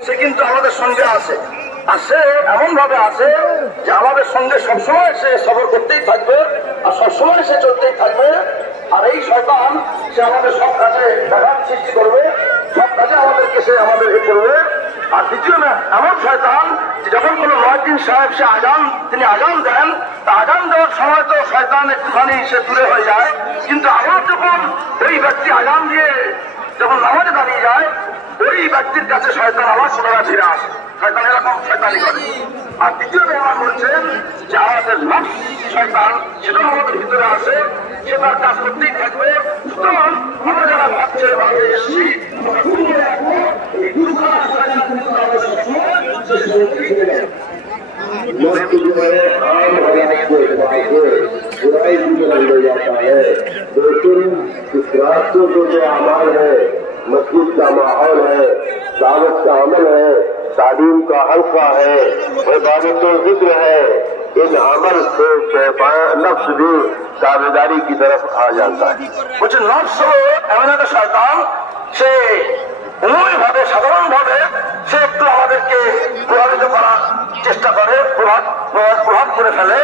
সে কিন্তু আমাদের সঙ্গে আছে, আর সে এমন ভাবে আছে যে আমাদের সঙ্গে সবসময় সে সফর করতেই থাকবে আর সবসময় সে চলতেই থাকবে। আর এই শয়তান সে আমাদের সব কাজে ব্যাঘাত সৃষ্টি করবে, সব কাজে আমাদেরকে সে আমাদের করবে। আর দ্বিতীয় না, এমন শয়তান যে যখন কোনো মুয়াজ্জিন সাহেব সে তিনি আজান দেন, তা আজান দেওয়ার সময় তো শয়তান একটুখানি সে দূরে হয়ে যায়, কিন্তু আবার যখন ওই ব্যক্তি আজান দিয়ে যখন নামাজে দাঁড়িয়ে যায়, ওই ব্যক্তির কাছে শয়তান আবার পুনরায় ফিরে আসে। শয়তান এরকম শয়তানি করে। আর দ্বিতীয় ব্যাপার বলছেন যে আমাদের নফস শয়তান, সেটা আমাদের ভিতরে আসে, সে তার কাজ করতেই থাকবে। সুতরাং আমরা যারা ভাবছে ভাবে এসছি, बुराई भी बदल जाता है, लेकिन इस रास्ते को जो अमल है, मस्जिद का माहौल है, दावत का अमल है, तालीम का हल्का है, इबादत जिक्र है, इन अमल से नफ्स भी दावेदारी की तरफ आ जाता है। कुछ नफ्स एमन एक शैतान से উমুমি ভাবে সাধারণ ভাবে সে একটু আমাদেরকে প্রভাবিত করার চেষ্টা করে, প্রভাব করে ফেলে।